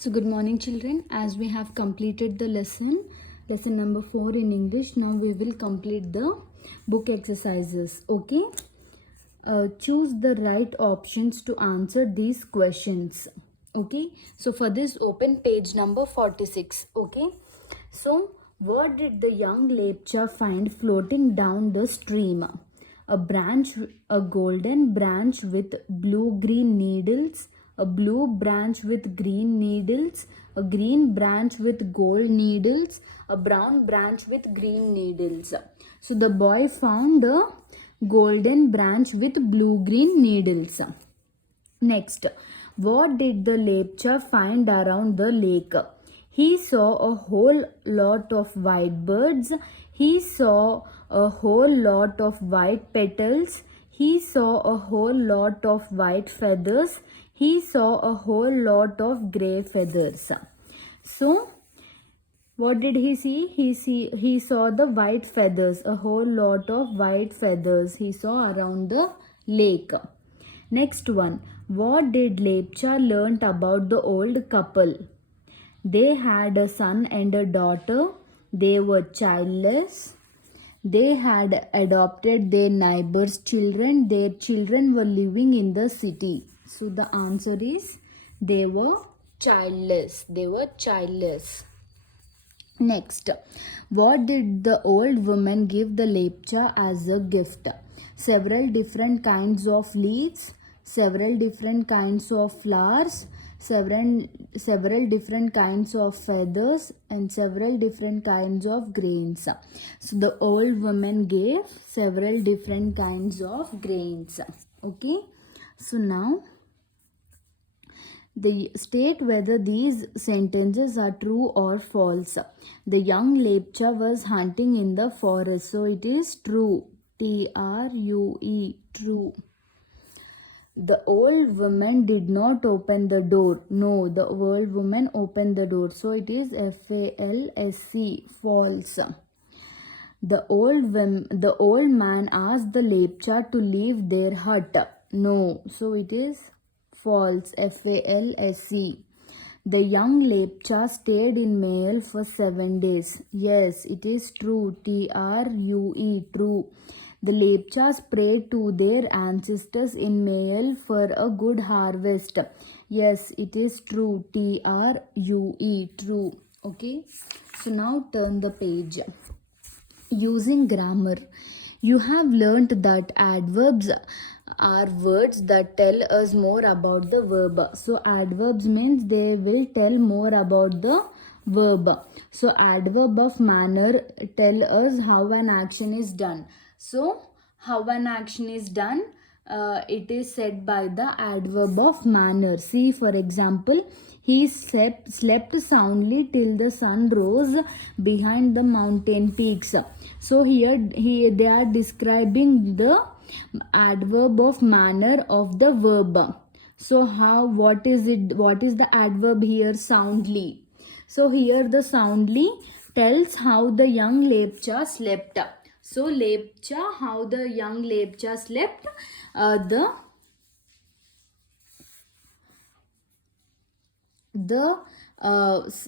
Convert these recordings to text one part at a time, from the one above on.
So good morning children. As we have completed the lesson number 4 in English, now we will complete the book exercises. Okay. Choose the right options to answer these questions. Okay. So for this, open page number 46. Okay. So what did the young Lepcha find floating down the stream? A branch, a golden branch with blue-green needles, a blue branch with green needles, a green branch with gold needles, a brown branch with green needles. So the boy found a golden branch with blue-green needles. Next, what did the Lepcha find around the lake? He saw a whole lot of white birds. He saw a whole lot of white petals. He saw a whole lot of white feathers. He saw a whole lot of grey feathers. So, what did he see? He saw the white feathers, a whole lot of white feathers he saw around the lake. Next one, what did Lepcha learnt about the old couple? They had a son and a daughter. They were childless. They had adopted their neighbors' children. Their children were living in the city. So the answer is they were childless. They were childless. Next, what did the old woman give the Lepcha as a gift? Several different kinds of leaves, several different kinds of flowers, several different kinds of feathers, and several different kinds of grains. So the old woman gave several different kinds of grains. Okay, so now the state whether these sentences are true or false. The young Lepcha was hunting in the forest, so it is true. True, true. The old woman did not open the door. No, the old woman opened the door, so it is false, false. The old man asked the Lepcha to leave their hut. No, so it is false, false. The young Lepcha stayed in Mayal for 7 days. Yes, it is true, true, true. The Lepchas prayed to their ancestors in Mayal for a good harvest. Yes, it is true, true, true. Okay, so now turn the page. Using grammar, you have learnt that adverbs are words that tell us more about the verb. So adverbs means they will tell more about the verb. So adverb of manner tell us how an action is done. So how an action is done, it is said by the adverb of manner. See, for example, he slept soundly till the sun rose behind the mountain peaks. So here they are describing the adverb of manner of the verb. So what is the adverb here? Soundly. So here the soundly tells how the young Lepcha slept. So Lepcha, how the young Lepcha slept, the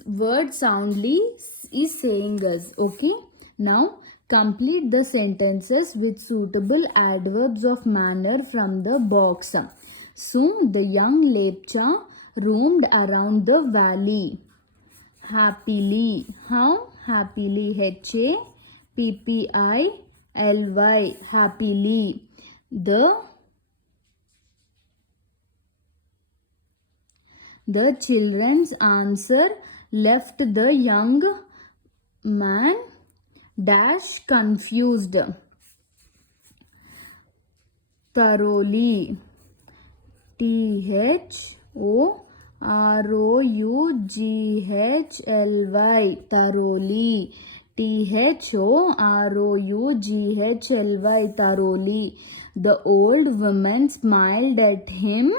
word soundly is saying us. Okay, now complete the sentences with suitable adverbs of manner from the box. Soon the young Lepcha roamed around the valley happily. How? Happily, Happily, happily. The children's answer left the young man dash confused. Thoroughly. Thoroughly. Thoroughly. Thoroughly. Thoroughly. The old woman smiled at him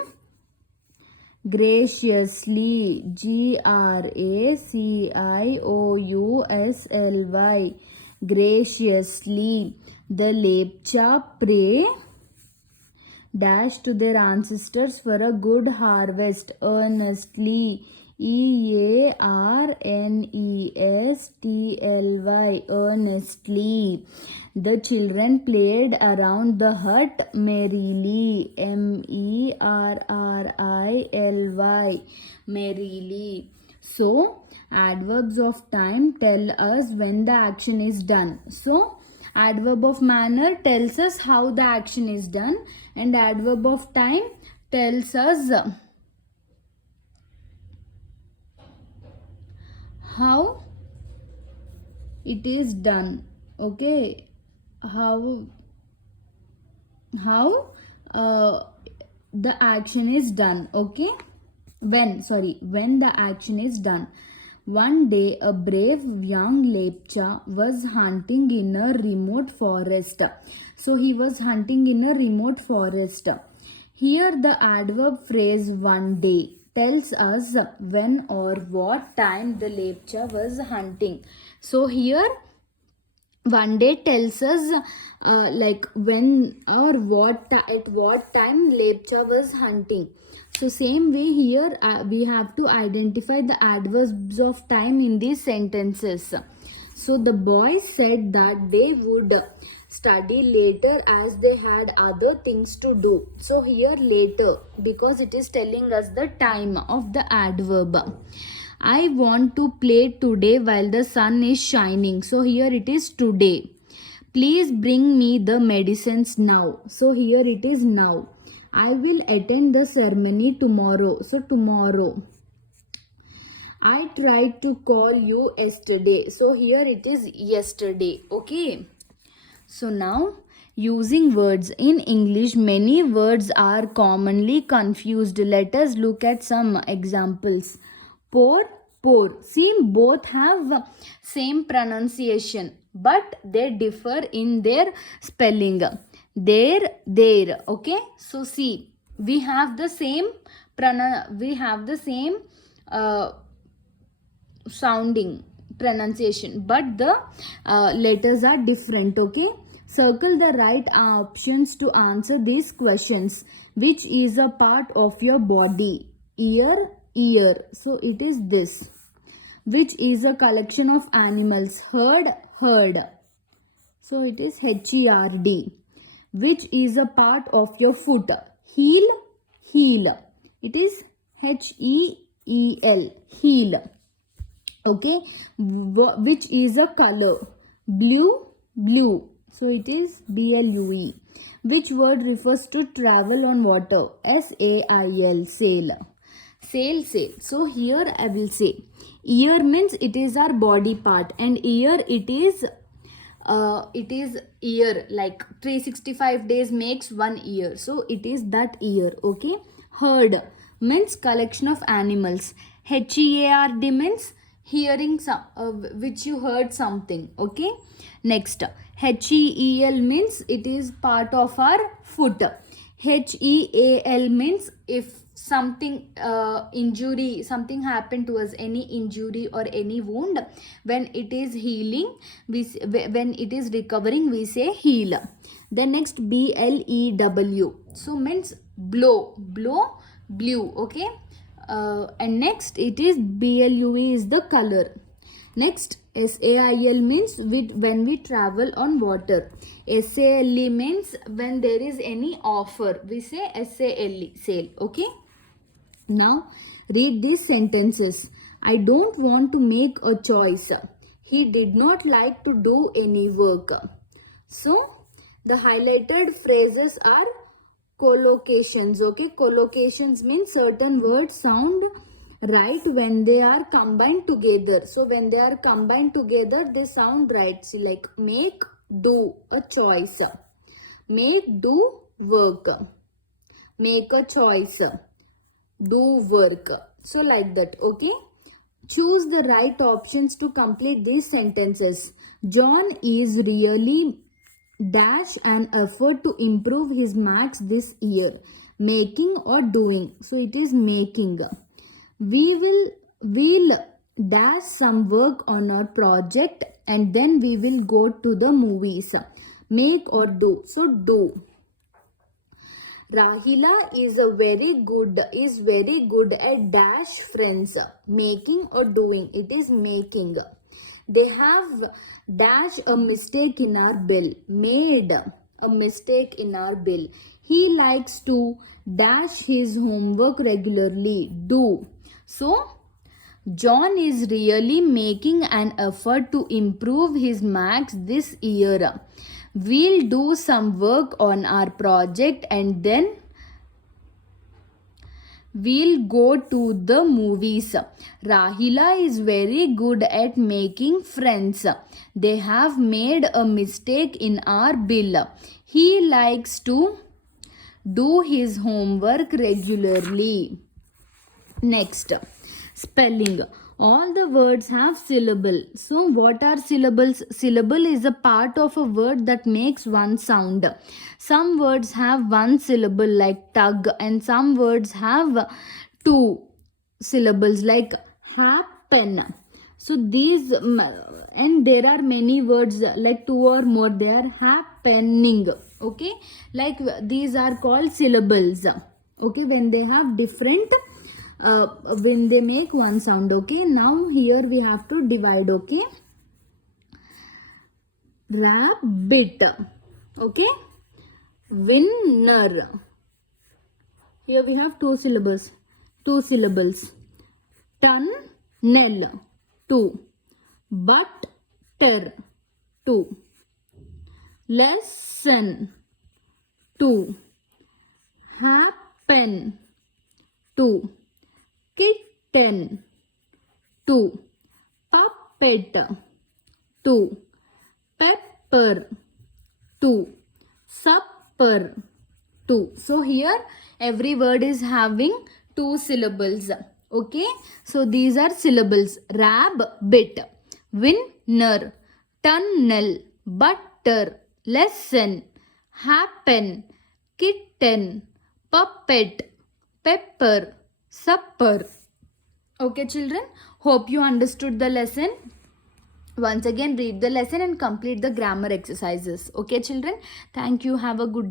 graciously. Graciously. Graciously. The Lepcha pray dash to their ancestors for a good harvest earnestly. Earnestly. Earnestly. The children played around the hut merrily. Merrily. Merrily. So, adverbs of time tell us when the action is done. So, adverb of manner tells us how the action is done, and adverb of time tells us how it is done. Okay, how the action is done. Okay, when the action is done. One day a brave young lepcha was hunting in a remote forest. So he was hunting in a remote forest. Here the adverb phrase one day tells us when or what time the lepcha was hunting. So here one day tells us like when or what at what time lepcha was hunting. So same way here we have to identify the adverbs of time in these sentences. So the boys said that they would study later as they had other things to do. So here later, because it is telling us the time of the adverb. I want to play today while the sun is shining. So here it is today. Please bring me the medicines now. So here it is now. I will attend the ceremony tomorrow. So tomorrow. I tried to call you yesterday. So here it is yesterday. Okay. So now using words in English, many words are commonly confused. Let us look at some examples. Pour, pour. See, both have same pronunciation, but they differ in their spelling. There. Okay. So see, we have the same sounding pronunciation, but the letters are different. Okay, circle the right options to answer these questions. Which is a part of your body? Ear. So it is this. Which is a collection of animals? Herd. So it is HERD. Which is a part of your foot? Heel. It is HEEL. Heel. Okay, which is a color? Blue. So it is BLUE. Which word refers to travel on water? SAIL. Sail. So here I will say ear means it is our body part, and ear it is year, like 365 days makes 1 year. So it is that year. Okay, herd means collection of animals. HEARD means hearing some which you heard something. Okay, next HEEL means it is part of our foot. HEAL means if something injury, something happened to us, any injury or any wound, when it is healing, when it is recovering, we say heal. Then next BLEW, so means blow, blue. Okay, and next it is BLUE is the color. Next SAIL means when we travel on water. SALE means when there is any offer, we say SALE, sale. Okay, now read these sentences. I don't want to make a choice. He did not like to do any work. So the highlighted phrases are collocations. Okay, collocations means certain words sound right when they are combined together. So when they are combined together, they sound right. See, like make, do, a choice. Make, do, work. Make a choice. Do work. So like that. Okay, choose the right options to complete these sentences. John is really dash an effort to improve his marks this year. Making or doing? So it is making. We'll dash some work on our project and then we will go to the movies. Make or do? So do. Rahila is very good at dash friends. Making or doing. It is making. They have dash a mistake in our bill. Made a mistake in our bill. He likes to dash his homework regularly. Do. So, John is really making an effort to improve his marks this year. We'll do some work on our project and then we'll go to the movies. Rahila is very good at making friends. They have made a mistake in our bill. He likes to do his homework regularly. Next, spelling. All the words have syllable. So what are syllables? Syllable is a part of a word that makes one sound. Some words have one syllable like tug, and some words have two syllables like happen. So these, and there are many words like two or more. They are happening. Okay, like these are called syllables. Okay, when they have different when they make one sound. Okay, now here we have to divide. Okay, rabbit. Okay, winner. Here we have two syllables. Tunnel. Two. Butter. Two. Lesson. Two. Happen. Two. Kitten. Two. Puppet. Two. Pepper. Two. Supper. Two. So here every word is having two syllables. Okay, so these are syllables. Rabbit, winner, tunnel, butter, lesson, happen, kitten, puppet, pepper, supper. Okay children, hope you understood the lesson. Once again read the lesson and complete the grammar exercises. Okay children, thank you. Have a good day.